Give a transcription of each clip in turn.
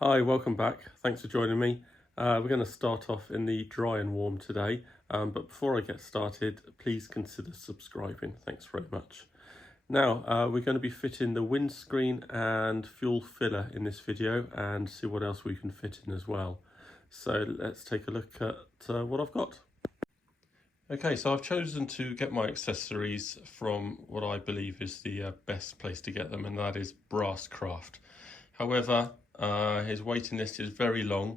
Hi, welcome back. Thanks for joining me. We're going to start off in the dry and warm today, but before I get started, please consider subscribing. Thanks very much. Now, we're going to be fitting the windscreen and fuel filler in this video and see what else we can fit in as well. So let's take a look at what I've got. Okay, so I've chosen to get my accessories from what I believe is the best place to get them, and that is Brasscraft. However, his waiting list is very long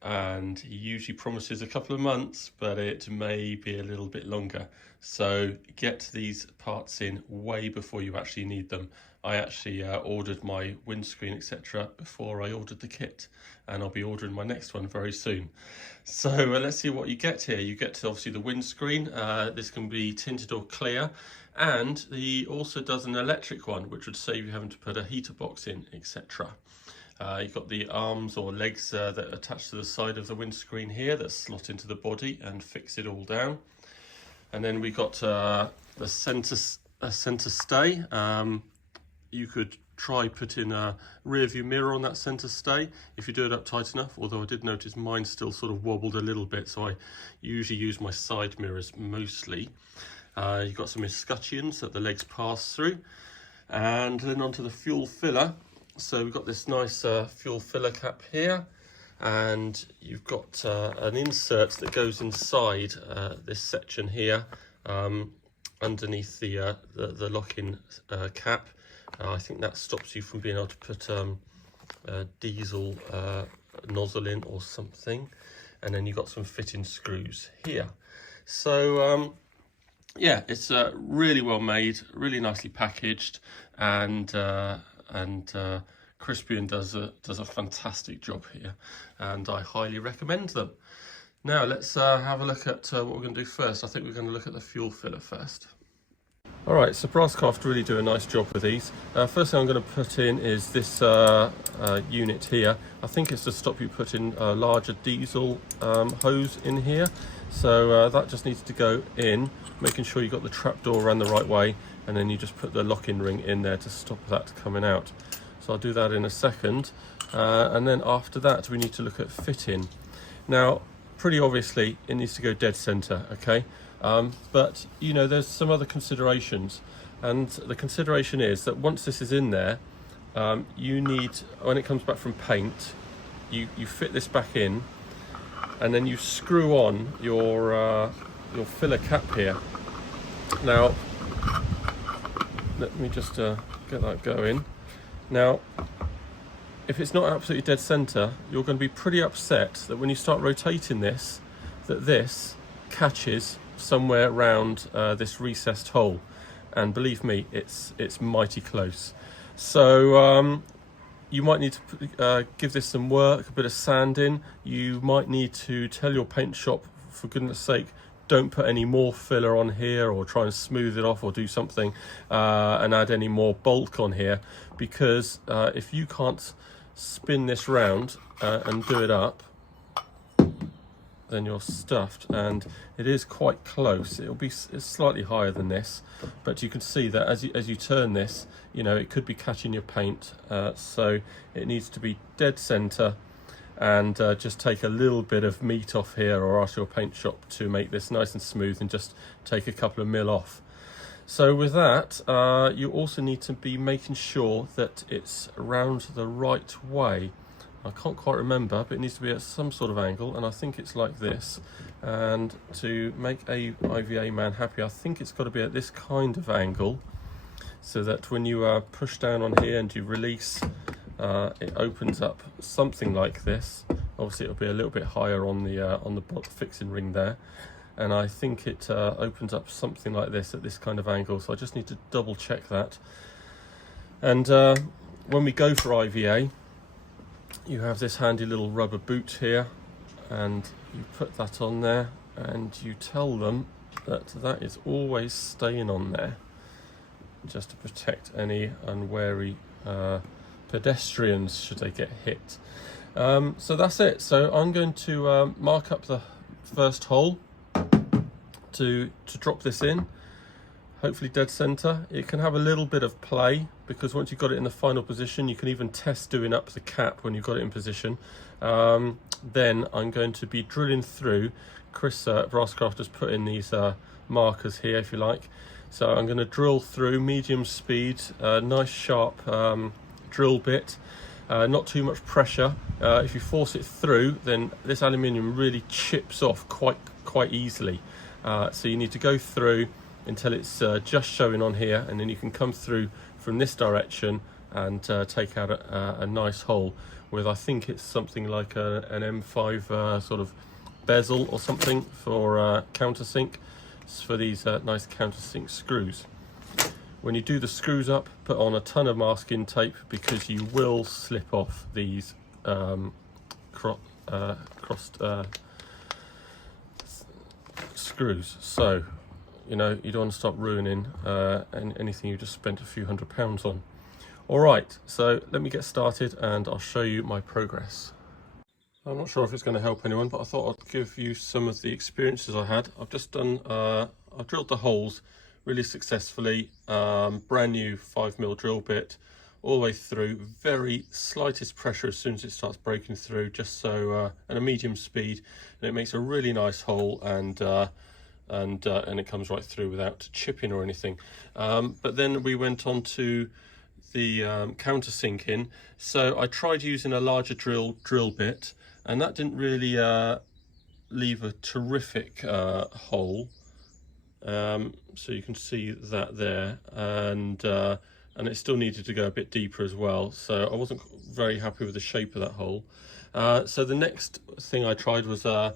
and he usually promises a couple of months, but it may be a little bit longer. So get these parts in way before you actually need them. I actually ordered my windscreen, etc. before I ordered the kit, and I'll be ordering my next one very soon. So let's see what you get here. You get obviously the windscreen. This can be tinted or clear, and he also does an electric one, which would save you having to put a heater box in, etc. You've got the arms or legs that attach to the side of the windscreen here that slot into the body and fix it all down. And then we got the center stay. You could try putting a rear view mirror on that center stay if you do it up tight enough, although I did notice mine still sort of wobbled a little bit, so I usually use my side mirrors mostly. You've got some escutcheons that the legs pass through, and then onto the fuel filler. So we've got this nice fuel filler cap here, and you've got an insert that goes inside this section here, underneath the lock-in cap. I think that stops you from being able to put a diesel nozzle in or something. And then you've got some fitting screws here. So yeah, it's really well made, really nicely packaged, and Crispian does a fantastic job here, and I highly recommend them. Now let's have a look at what we're going to do first. I think we're going to look at the fuel filler first. Alright, so Brasscraft really do a nice job with these. First thing I'm going to put in is this unit here. I think it's to stop you putting a larger diesel hose in here. So that just needs to go in, making sure you've got the trapdoor around the right way, and then you just put the lock-in ring in there to stop that coming out. So I'll do that in a second. And then after that, we need to look at fitting. Now, pretty obviously, it needs to go dead center, okay? But, you know, there's some other considerations. And the consideration is that once this is in there, you need, when it comes back from paint, you fit this back in, and then you screw on your filler cap here. Now, let me just get that going. Now, if it's not absolutely dead center, you're going to be pretty upset that when you start rotating this, that this catches somewhere around this recessed hole. And believe me, it's mighty close. So you might need to give this some work, a bit of sanding. You might need to tell your paint shop, for goodness sake, don't put any more filler on here, or try and smooth it off, or do something and add any more bulk on here, because if you can't spin this round and do it up, then you're stuffed. And it is quite close. It's slightly higher than this, but you can see that as you turn this, you know, it could be catching your paint. So it needs to be dead center, and just take a little bit of meat off here, or ask your paint shop to make this nice and smooth, and just take a couple of mil off. So with that, you also need to be making sure that it's round the right way. I can't quite remember, but it needs to be at some sort of angle, and I think it's like this. And to make a IVA man happy, I think it's got to be at this kind of angle, so that when you push down on here and you release, it opens up something like this. Obviously it'll be a little bit higher on the fixing ring there, and I think it opens up something like this at this kind of angle. So I just need to double check that. And when we go for IVA, you have this handy little rubber boot here, and you put that on there, and you tell them that that is always staying on there, just to protect any unwary pedestrians should they get hit. So that's it. So I'm going to mark up the first hole to drop this in, hopefully dead center. It can have a little bit of play because once you've got it in the final position, you can even test doing up the cap when you've got it in position. Then I'm going to be drilling through. Chris Brasscraft has put in these markers here, if you like. So I'm going to drill through medium speed, nice sharp drill bit, not too much pressure. If you force it through, then this aluminium really chips off quite easily. So you need to go through until it's just showing on here, and then you can come through from this direction and take out a nice hole with, I think it's something like an M5 sort of bezel or something for countersink. It's for these nice countersink screws. When you do the screws up, put on a ton of masking tape, because you will slip off these crossed screws. So, you know, you don't want to stop ruining anything you just spent a few £100s on. All right, so let me get started and I'll show you my progress. I'm not sure if it's going to help anyone, but I thought I'd give you some of the experiences I had. I've just done, I've drilled the holes really successfully, brand new 5mm drill bit all the way through, very slightest pressure as soon as it starts breaking through, just so, at a medium speed, and it makes a really nice hole, and it comes right through without chipping or anything. But then we went on to the countersinking. So I tried using a larger drill bit, and that didn't really leave a terrific hole. So you can see that there, and it still needed to go a bit deeper as well. So I wasn't very happy with the shape of that hole. So the next thing I tried was an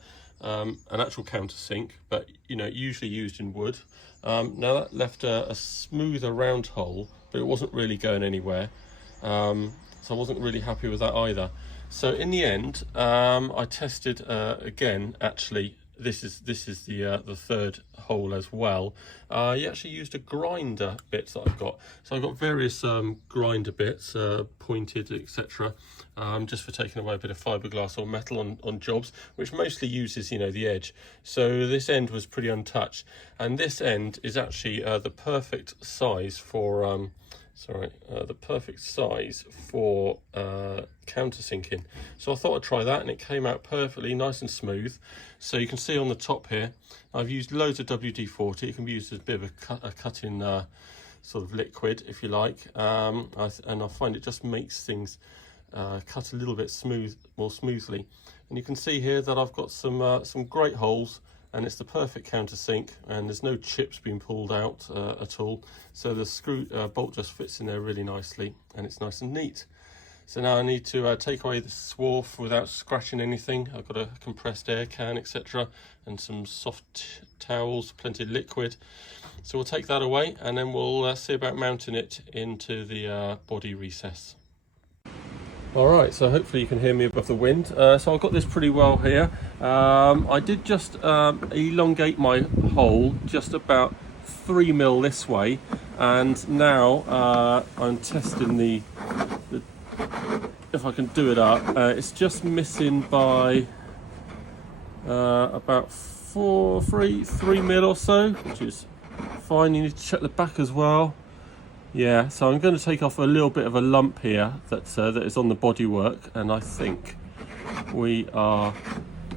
actual countersink, but you know, usually used in wood. Now that left a smoother round hole, but it wasn't really going anywhere. So I wasn't really happy with that either. So in the end, I tested again. Actually, this is the third hole as well. You actually used a grinder bit that I've got. So I've got various grinder bits, pointed, etc. Just for taking away a bit of fiberglass or metal on jobs, which mostly uses, you know, the edge. So this end was pretty untouched, and this end is actually the perfect size for countersinking. So I thought I'd try that, and it came out perfectly nice and smooth. So you can see on the top here, I've used loads of WD-40. It can be used as a bit of a cutting sort of liquid, if you like, and I find it just makes things cut a little bit more smoothly. And you can see here that I've got some great holes, and it's the perfect countersink, and there's no chips being pulled out at all. So the screw bolt just fits in there really nicely, and it's nice and neat. So now I need to take away the swarf without scratching anything. I've got a compressed air can, etc., and some soft towels, plenty of liquid. So we'll take that away, and then we'll see about mounting it into the body recess. Alright, so hopefully you can hear me above the wind. So I've got this pretty well here. I did just elongate my hole just about 3mm this way, and now I'm testing the if I can do it up. It's just missing by about 3mm or so, which is fine. You need to check the back as well. Yeah, so I'm going to take off a little bit of a lump here that is on the bodywork, and I think we are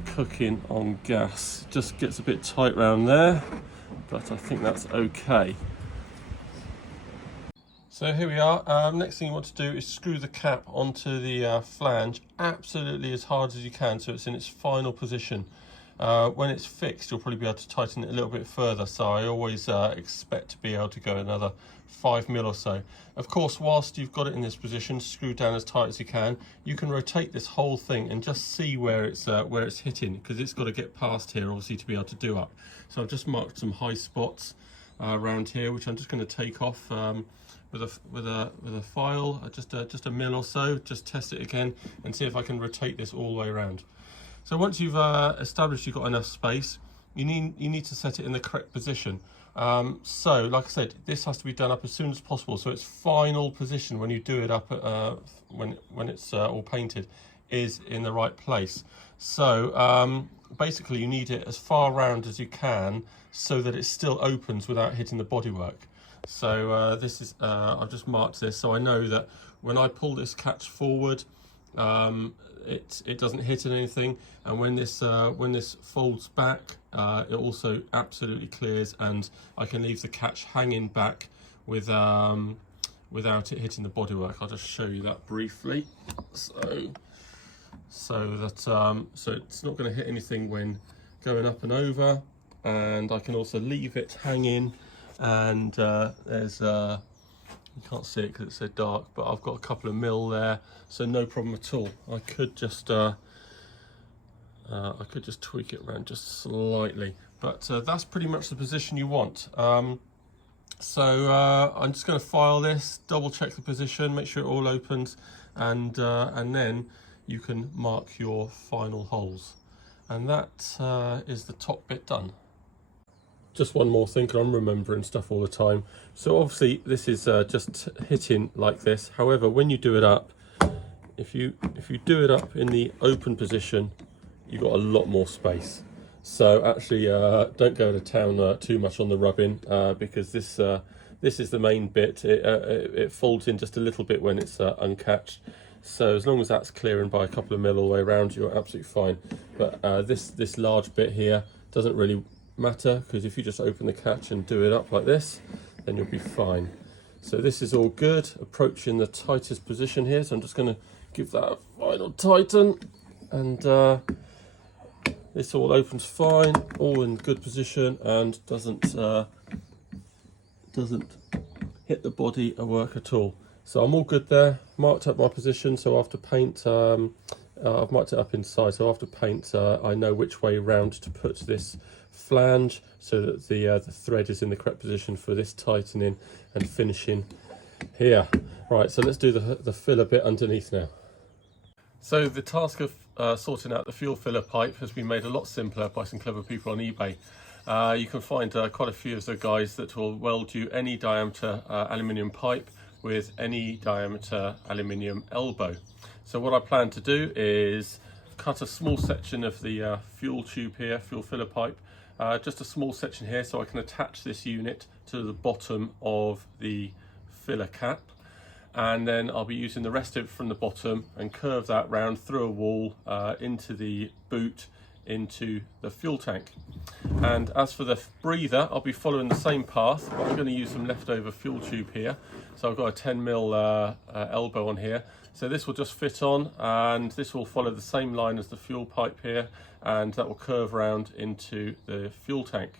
cooking on gas. Just gets a bit tight round there, but I think that's okay. So here we are. Next thing you want to do is screw the cap onto the flange absolutely as hard as you can, so it's in its final position. When it's fixed, you'll probably be able to tighten it a little bit further, so I always expect to be able to go another 5mm or so. Of course, whilst you've got it in this position, screwed down as tight as you can rotate this whole thing and just see where it's hitting, because it's got to get past here, obviously, to be able to do up. So I've just marked some high spots around here, which I'm just going to take off with a file, just a mil or so. Just test it again and see if I can rotate this all the way around. So once you've established you've got enough space, you need to set it in the correct position. So like I said, this has to be done up as soon as possible, so its final position when you do it up when it's all painted is in the right place. So basically you need it as far round as you can so that it still opens without hitting the bodywork. So this is, I've just marked this so I know that when I pull this catch forward, it doesn't hit anything, and when this folds back, it also absolutely clears, and I can leave the catch hanging back without it hitting the bodywork. I'll just show you that briefly. So it's not going to hit anything when going up and over, and I can also leave it hanging. And there's you can't see it because it's so dark, but I've got a couple of mil there, so no problem at all. I could just tweak it around just slightly, but that's pretty much the position you want. So I'm just going to file this, double check the position, make sure it all opens, and then you can mark your final holes, and that is the top bit done. Just one more thing, because I'm remembering stuff all the time. So obviously this is just hitting like this. However, when you do it up, if you do it up in the open position, you've got a lot more space. So actually, don't go to town too much on the rubbing, because this is the main bit. It folds in just a little bit when it's uncatched. So as long as that's clearing by a couple of mil all the way around, you're absolutely fine. But this large bit here doesn't really matter, because if you just open the catch and do it up like this, then you'll be fine. So this is all good, approaching the tightest position here, so I'm just going to give that a final tighten, and this all opens fine, all in good position, and doesn't hit the body or work at all. So I'm all good there, marked up my position. So after paint, I've marked it up inside, so after paint I know which way round to put this flange so that the thread is in the correct position for this tightening and finishing here. Right, so let's do the filler bit underneath now. So the task of sorting out the fuel filler pipe has been made a lot simpler by some clever people on eBay. You can find quite a few of the guys that will weld you any diameter aluminium pipe with any diameter aluminium elbow. So what I plan to do is cut a small section of the fuel tube here, fuel filler pipe, just a small section here, so I can attach this unit to the bottom of the filler cap, and then I'll be using the rest of it from the bottom and curve that round through a wall into the boot into the fuel tank. And as for the breather, I'll be following the same path, but I'm going to use some leftover fuel tube here. So I've got a 10 mil elbow on here, so this will just fit on, and this will follow the same line as the fuel pipe here, and that will curve round into the fuel tank.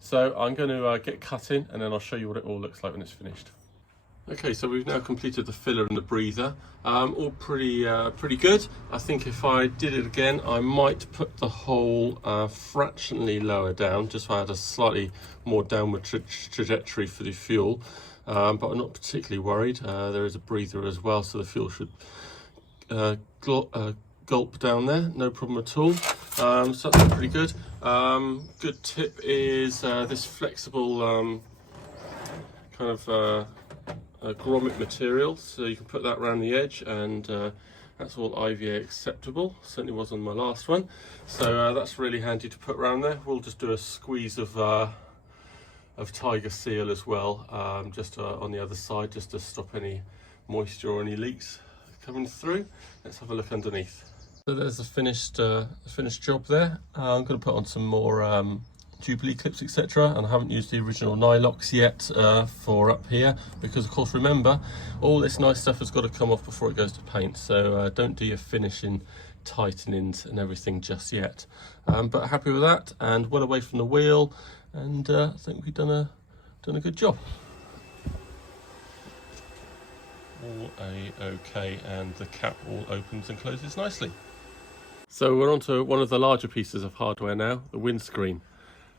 So I'm going to get cutting, and then I'll show you what it all looks like when it's finished. Okay, so we've now completed the filler and the breather. All pretty good. I think if I did it again, I might put the hole fractionally lower down, just so I had a slightly more downward trajectory for the fuel. But I'm not particularly worried. There is a breather as well, so the fuel should gulp down there, no problem at all. So that's pretty good. Good tip is this flexible kind of grommet material, so you can put that around the edge, and that's all IVA acceptable. Certainly was on my last one, so that's really handy to put around there. We'll just do a squeeze of Tiger Seal as well, just on the other side, just to stop any moisture or any leaks coming through. Let's have a look underneath. So there's the finished job there. I'm going to put on some more Jubilee clips, etc., and I haven't used the original Nylox yet for up here, because of course, remember, all this nice stuff has got to come off before it goes to paint, so don't do your finishing tightenings and everything just yet. But happy with that, and well away from the wheel, and I think we've done a good job. All okay, and the cap all opens and closes nicely. So we're on to one of the larger pieces of hardware now, the windscreen.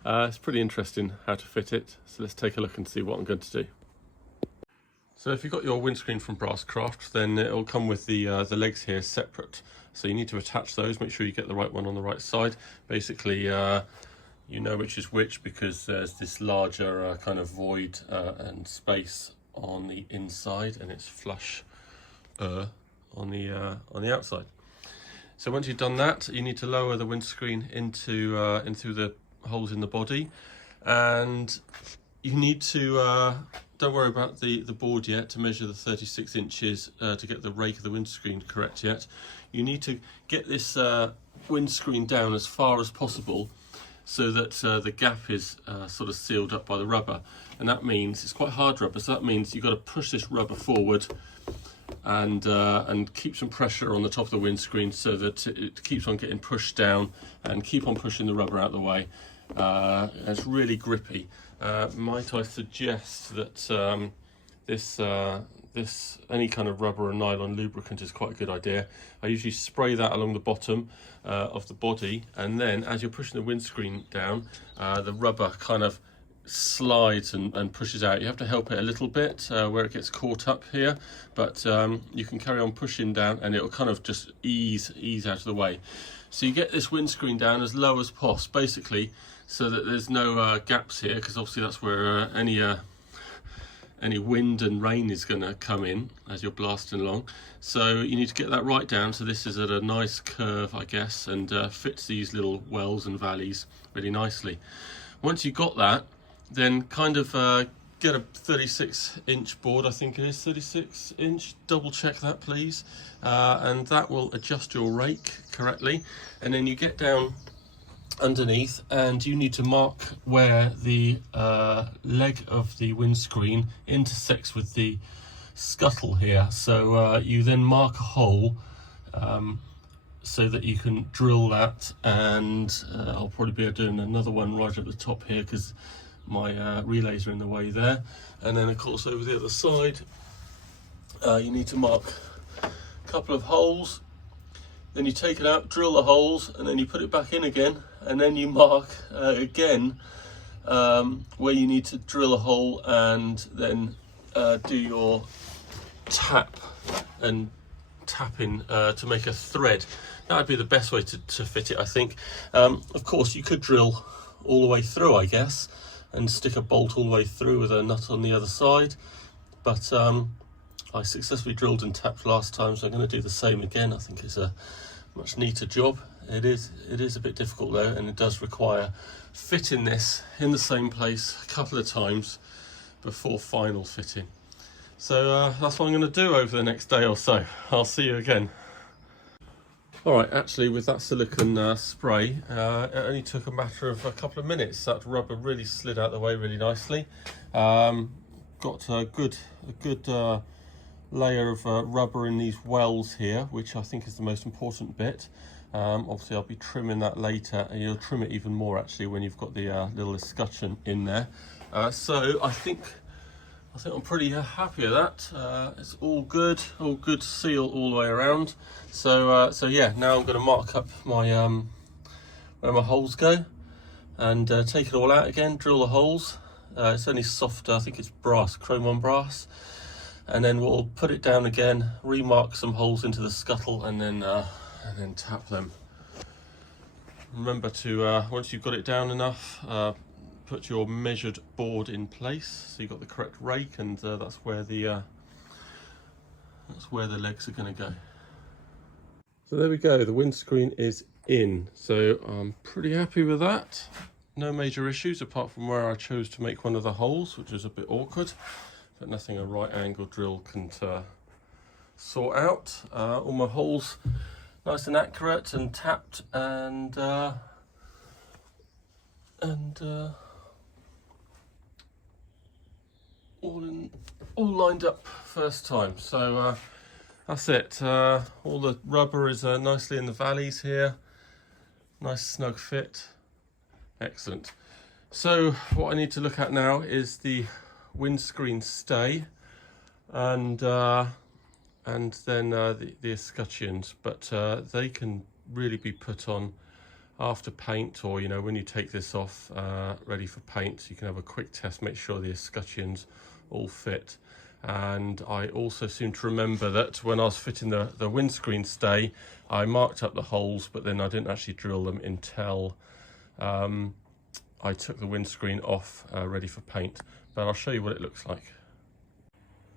It's pretty interesting how to fit it, so let's take a look and see what I'm going to do. So if you've got your windscreen from Brasscraft, then it'll come with the legs here separate. So you need to attach those, make sure you get the right one on the right side. Basically, you know which is which, because there's this larger kind of void and space on the inside, and it's flush on the outside. So once you've done that, you need to lower the windscreen into the holes in the body, and you need to, don't worry about the board yet to measure the 36 inches to get the rake of the windscreen correct yet. You need to get this windscreen down as far as possible so that the gap is sort of sealed up by the rubber. And that means, it's quite hard rubber, so that means you've got to push this rubber forward and keep some pressure on the top of the windscreen so that it keeps on getting pushed down, and keep on pushing the rubber out of the way. It's really grippy. Might I suggest that any kind of rubber or nylon lubricant is quite a good idea. I usually spray that along the bottom of the body, and then as you're pushing the windscreen down, the rubber kind of slides and pushes out. You have to help it a little bit where it gets caught up here, but you can carry on pushing down and it'll kind of just ease out of the way. So you get this windscreen down as low as possible, basically, so that there's no gaps here, because obviously that's where any wind and rain is going to come in as you're blasting along. So you need to get that right down so this is at a nice curve, I guess, and fits these little wells and valleys really nicely. Once you've got that, then kind of get a 36-inch board, I think it is 36-inch, double check that please, and that will adjust your rake correctly. And then you get down underneath and you need to mark where the leg of the windscreen intersects with the scuttle here. So you then mark a hole so that you can drill that, and I'll probably be doing another one right at the top here because my relays are in the way there. And then of course over the other side you need to mark a couple of holes. Then you take it out, drill the holes, and then you put it back in again, and then you mark again where you need to drill a hole, and then do your tap and tapping to make a thread. That would be the best way to fit it, I think. Of course you could drill all the way through, I guess, and stick a bolt all the way through with a nut on the other side, but I successfully drilled and tapped last time, so I'm going to do the same again. I think it's a much neater job. It is a bit difficult though, and it does require fitting this in the same place a couple of times before final fitting. So that's what I'm going to do over the next day or so. I'll see you again. Alright, actually with that silicone spray, it only took a matter of a couple of minutes. That rubber really slid out the way really nicely. Got a good layer of rubber in these wells here, which I think is the most important bit. Obviously I'll be trimming that later, and you'll trim it even more actually when you've got the little escutcheon in there. So I think I'm pretty happy with that. It's all good seal all the way around. So yeah, now I'm going to mark up my where my holes go, and take it all out again, drill the holes. It's only soft, I think it's brass, chrome on brass, and then we'll put it down again, remark some holes into the scuttle, and then tap them. Remember to once you've got it down enough, put your measured board in place so you've got the correct rake, and that's where the legs are going to go. So there we go, the windscreen is in. So I'm pretty happy with that. No major issues apart from where I chose to make one of the holes, which was a bit awkward, but nothing a right angle drill can sort out. All my holes nice and accurate and tapped, and all lined up first time. So that's it. All the rubber is nicely in the valleys here. Nice snug fit. Excellent. So what I need to look at now is the windscreen stay, and then the escutcheons, but they can really be put on after paint, or when you take this off ready for paint, so you can have a quick test, make sure the escutcheons all fit. And I also seem to remember that when I was fitting the windscreen stay, I marked up the holes, but then I didn't actually drill them until I took the windscreen off ready for paint. But I'll show you what it looks like.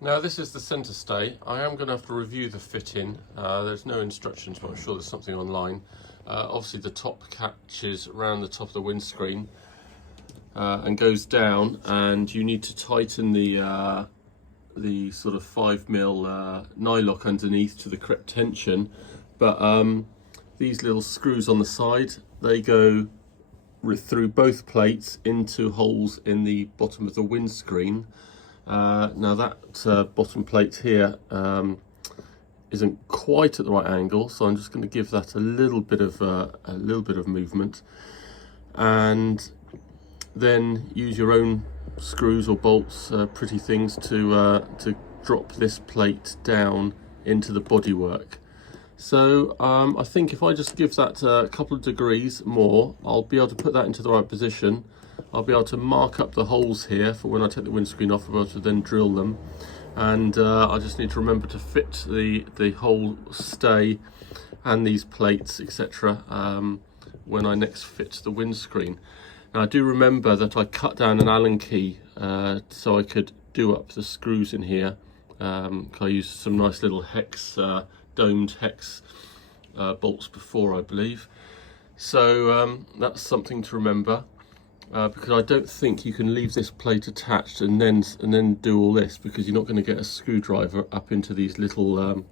Now this is the centre stay. I am going to have to review the fitting. There's no instructions, but I'm sure there's something online. Obviously the top catches around the top of the windscreen, and goes down, and you need to tighten the sort of 5mm nylock underneath to the correct tension. But these little screws on the side, they go through both plates into holes in the bottom of the windscreen. Now that bottom plate here isn't quite at the right angle, so I'm just going to give that a little bit of movement, and then use your own screws or bolts, pretty things, to drop this plate down into the bodywork. So I think if I just give that a couple of degrees more, I'll be able to put that into the right position. I'll be able to mark up the holes here for when I take the windscreen off. I'll be able to then drill them, and I just need to remember to fit the whole stay and these plates, etc., when I next fit the windscreen. Now I do remember that I cut down an Allen key so I could do up the screws in here. I used some nice little domed hex bolts before, I believe. So that's something to remember, because I don't think you can leave this plate attached and then do all this, because you're not going to get a screwdriver up into these little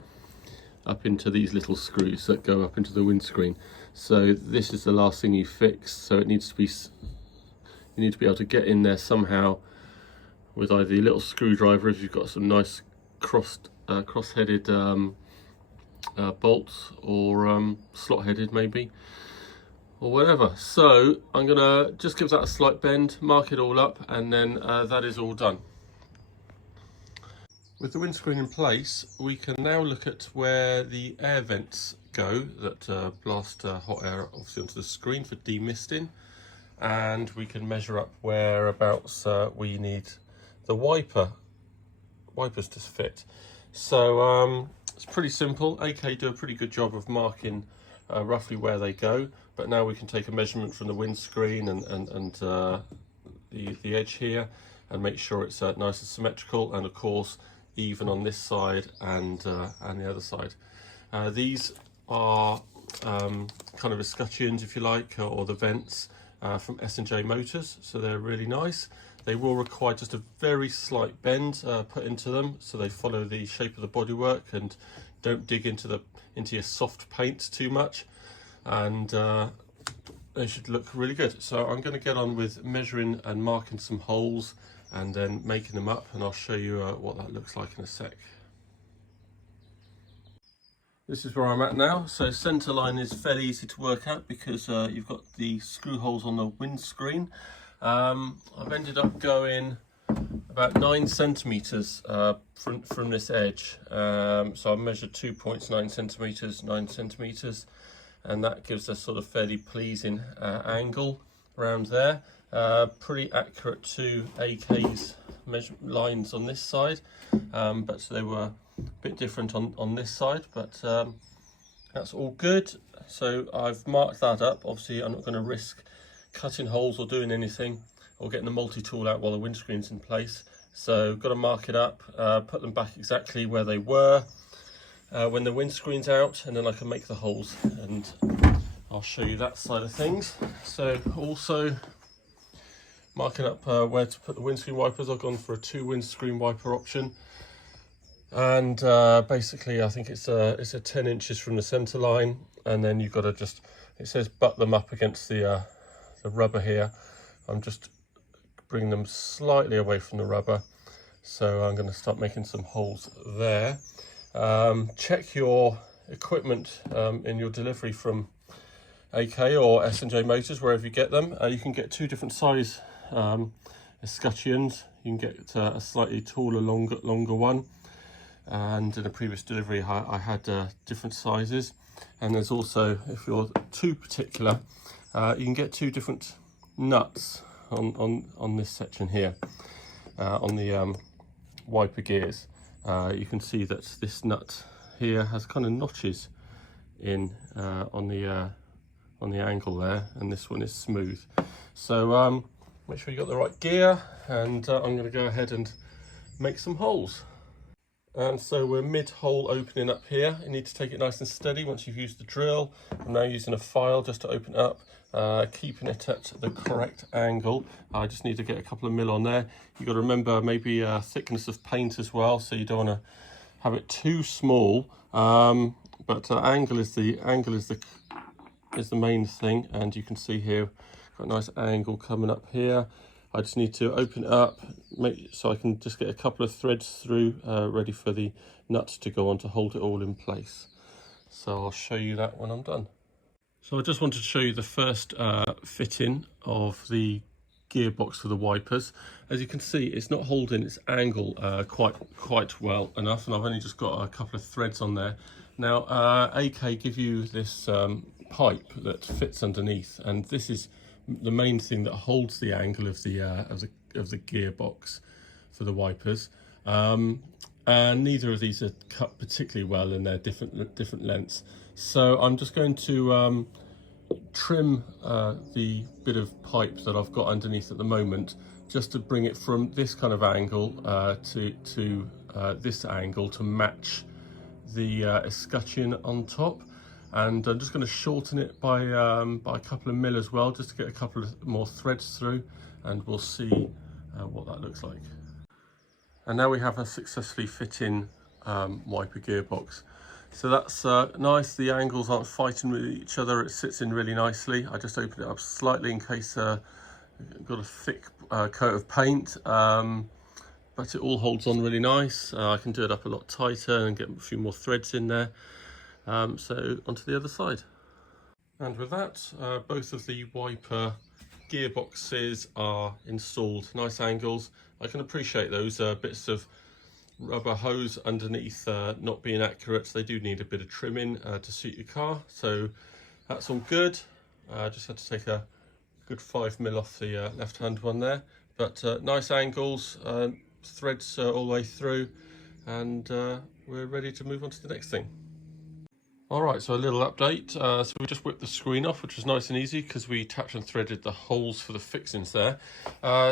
screws that go up into the windscreen. So this is the last thing you fix. So it needs to be, you need to be able to get in there somehow with either a little screwdriver if you've got some nice cross-headed bolts, or slot-headed maybe, or whatever. So I'm gonna just give that a slight bend, mark it all up, and then that is all done. With the windscreen in place, we can now look at where the air vents go that blast hot air obviously onto the screen for demisting, and we can measure up whereabouts we need the wipers to fit. So it's pretty simple. AK do a pretty good job of marking roughly where they go, but now we can take a measurement from the windscreen and the edge here, and make sure it's nice and symmetrical, and of course even on this side and the other side. These are kind of escutcheons, if you like, or the vents from S&J Motors, so they're really nice. They will require just a very slight bend put into them, so they follow the shape of the bodywork and don't dig into your soft paint too much, and they should look really good. So I'm going to get on with measuring and marking some holes and then making them up, and I'll show you what that looks like in a sec. This is where I'm at now. So centre line is fairly easy to work out because you've got the screw holes on the windscreen. I've ended up going about 9 centimetres from this edge. So I measured 2 points, 9 centimetres, 9 centimetres, and that gives a sort of fairly pleasing angle around there. Pretty accurate to AK's lines on this side, but they were a bit different on this side, but that's all good. So I've marked that up. Obviously I'm not going to risk cutting holes or doing anything or getting the multi-tool out while the windscreen's in place, so got to mark it up, put them back exactly where they were when the windscreen's out, and then I can make the holes, and I'll show you that side of things. So also marking up where to put the windscreen wipers. I've gone for a 2 windscreen wiper option, and basically I think it's a 10 inches from the center line, and then you've got to just, it says butt them up against the rubber here. I'm just bringing them slightly away from the rubber, so I'm going to start making some holes there. Check your equipment in your delivery from AK or S&J Motors, wherever you get them. You can get 2 different size escutcheons. You can get a slightly taller, longer one, and in a previous delivery I had different sizes. And there's also, if you're too particular, you can get 2 different nuts on this section here, on the wiper gears. You can see that this nut here has kind of notches in on the angle there, and this one is smooth. So make sure you got the right gear, and I'm going to go ahead and make some holes. And so we're mid-hole opening up here. You need to take it nice and steady once you've used the drill. I'm now using a file just to open it up, keeping it at the correct angle. I just need to get a couple of mil on there. You've got to remember maybe thickness of paint as well, so you don't want to have it too small. But angle is the main thing, and you can see here got a nice angle coming up here. I just need to open it up so I can just get a couple of threads through, ready for the nut to go on to hold it all in place. So I'll show you that when I'm done. So I just wanted to show you the first fitting of the gearbox for the wipers. As you can see, it's not holding its angle quite well enough, and I've only just got a couple of threads on there. Now AK give you this pipe that fits underneath, and this is the main thing that holds the angle of the gearbox for the wipers. And neither of these are cut particularly well, and they're different lengths. So I'm just going to trim the bit of pipe that I've got underneath at the moment, just to bring it from this kind of angle to this angle to match the escutcheon on top. And I'm just going to shorten it by a couple of mil as well, just to get a couple of more threads through, and we'll see what that looks like. And now we have a successfully fitting wiper gearbox. So that's nice. The angles aren't fighting with each other. It sits in really nicely. I just opened it up slightly in case got a thick coat of paint, but it all holds on really nice. I can do it up a lot tighter and get a few more threads in there. So onto the other side. And with that, both of the wiper gearboxes are installed. Nice angles. I can appreciate those bits of rubber hose underneath not being accurate. They do need a bit of trimming to suit your car. So that's all good. Just had to take a good 5 mil off the left hand one there. But nice angles, threads all the way through, and we're ready to move on to the next thing. Alright, so a little update. So we just whipped the screen off, which was nice and easy because we tapped and threaded the holes for the fixings there.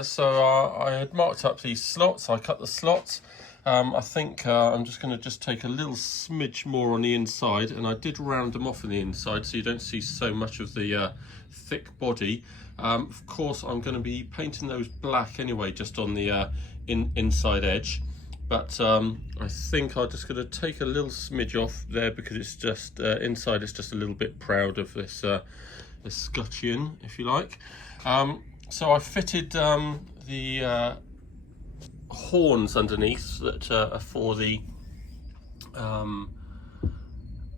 So I had marked up these slots. I cut the slots. I think I'm just going to take a little smidge more on the inside, and I did round them off on the inside so you don't see so much of the thick body. Of course, I'm going to be painting those black anyway, just on the inside edge. But I think I'm just going to take a little smidge off there because it's just inside. It's just a little bit proud of this escutcheon, if you like. So I fitted the horns underneath that are for the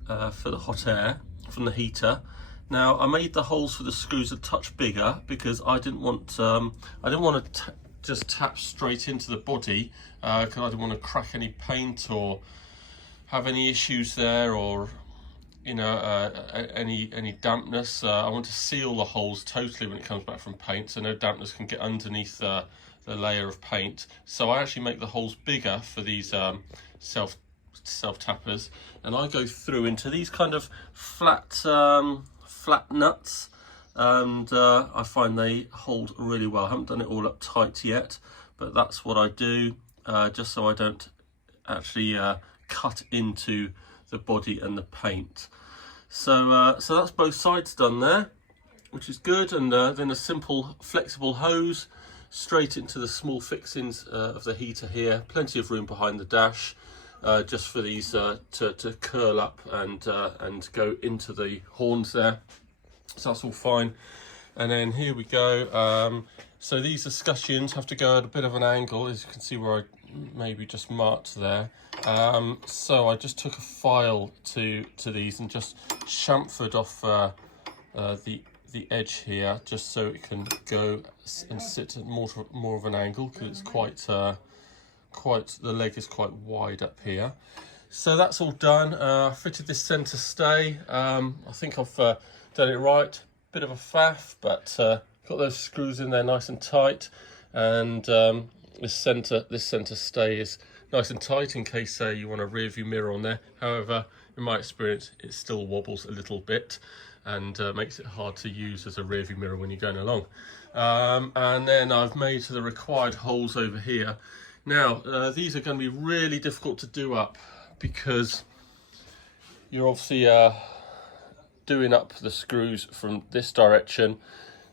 hot air from the heater. Now I made the holes for the screws a touch bigger because I didn't want to just tap straight into the body because I didn't want to crack any paint or have any issues there, or any dampness. I want to seal the holes totally when it comes back from paint, so no dampness can get underneath the layer of paint. So I actually make the holes bigger for these self tappers, and I go through into these kind of flat nuts, and I find they hold really well. I haven't done it all up tight yet, but that's what I do, just so I don't actually cut into the body and the paint. So that's both sides done there, which is good. And then a simple flexible hose straight into the small fixings of the heater here. Plenty of room behind the dash, just for these to curl up and go into the horns there. So that's all fine. And then here we go. So these escutcheons have to go at a bit of an angle, as you can see where I maybe just marked there. So I just took a file to these and just chamfered off the edge here, just so it can go and sit at more of an angle, because it's quite the leg is quite wide up here. So that's all done. I fitted this centre stay. I think I've done it right. Bit of a faff, but got those screws in there nice and tight, and this centre stay is nice and tight in case you want a rear view mirror on there. However, in my experience, it still wobbles a little bit and makes it hard to use as a rear view mirror when you're going along. And then I've made the required holes over here. Now, these are going to be really difficult to do up because you're obviously doing up the screws from this direction.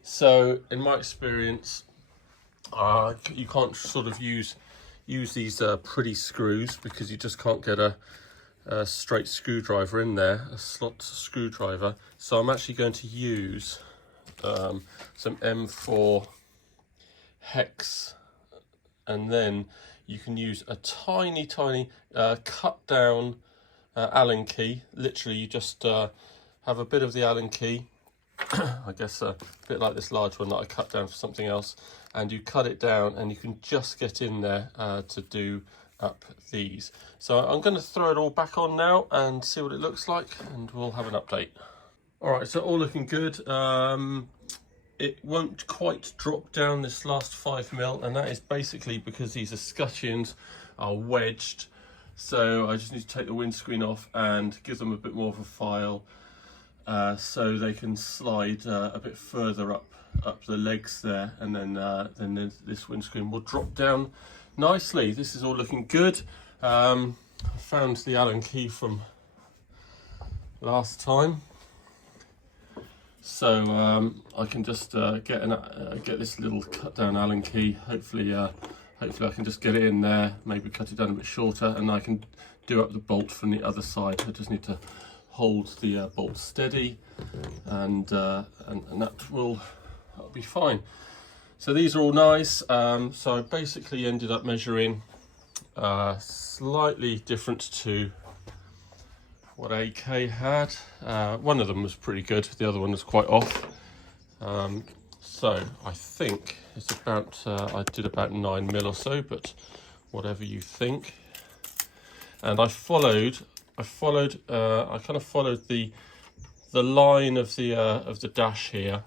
So in my experience, you can't sort of use these pretty screws because you just can't get a straight screwdriver in there, a slot screwdriver. So I'm actually going to use some M4 hex, and then you can use a tiny cut down Allen key. Literally you just have a bit of the Allen key, I guess a bit like this large one that I cut down for something else, and you cut it down and you can just get in there to do up these. So I'm going to throw it all back on now and see what it looks like, and we'll have an update. All right, so all looking good. It won't quite drop down this last 5mm, and that is basically because these escutcheons are wedged. So I just need to take the windscreen off and give them a bit more of a file so they can slide a bit further up the legs there, and then this windscreen will drop down nicely. This is all looking good. I found the Allen key from last time, so I can just get this little cut down Allen key. Hopefully I can just get it in there, maybe cut it down a bit shorter, and I can do up the bolt from the other side. I just need to hold the bolt steady, and that'll be fine. So these are all nice. So I basically ended up measuring slightly different to what AK had. One of them was pretty good, the other one was quite off. So I think it's about, I did about 9mm or so, but whatever you think. And I kind of followed the line of the dash here.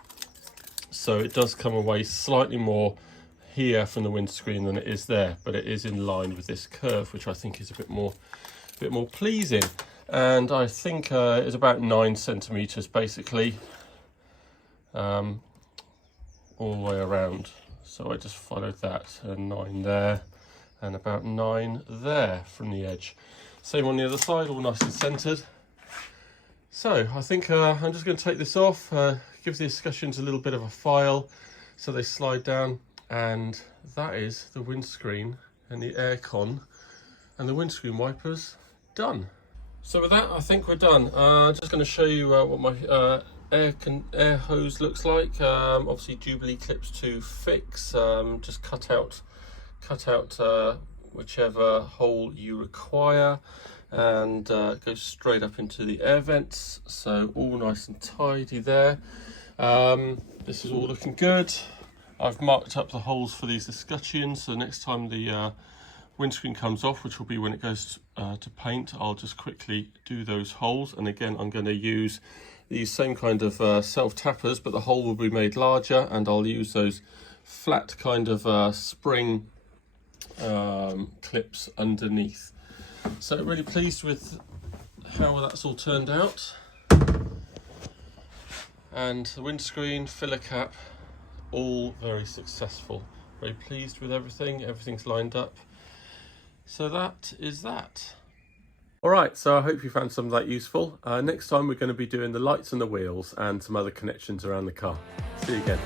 So it does come away slightly more here from the windscreen than it is there, but it is in line with this curve, which I think is a bit more pleasing. And I think it's about 9cm basically, all the way around. So I just followed that, and 9 there, and about 9 there from the edge. Same on the other side, all nice and centered. So I think I'm just going to take this off, give the escutcheons a little bit of a file so they slide down, and that is the windscreen and the aircon and the windscreen wipers done. So with that, I think we're done. Just going to show you what my air hose looks like. Obviously Jubilee clips to fix. Just cut out whichever hole you require, and go straight up into the air vents. So all nice and tidy there. This is all looking good. I've marked up the holes for these escutcheons, so next time the windscreen comes off, which will be when it goes to paint, I'll just quickly do those holes. And again, I'm going to use these same kind of self-tappers, but the hole will be made larger, and I'll use those flat kind of spring clips underneath. So really pleased with how that's all turned out. And the windscreen, filler cap, all very successful. Very pleased with everything. Everything's lined up. So that is that. All right, so I hope you found some of that useful. Next time we're going to be doing the lights and the wheels and some other connections around the car. See you again.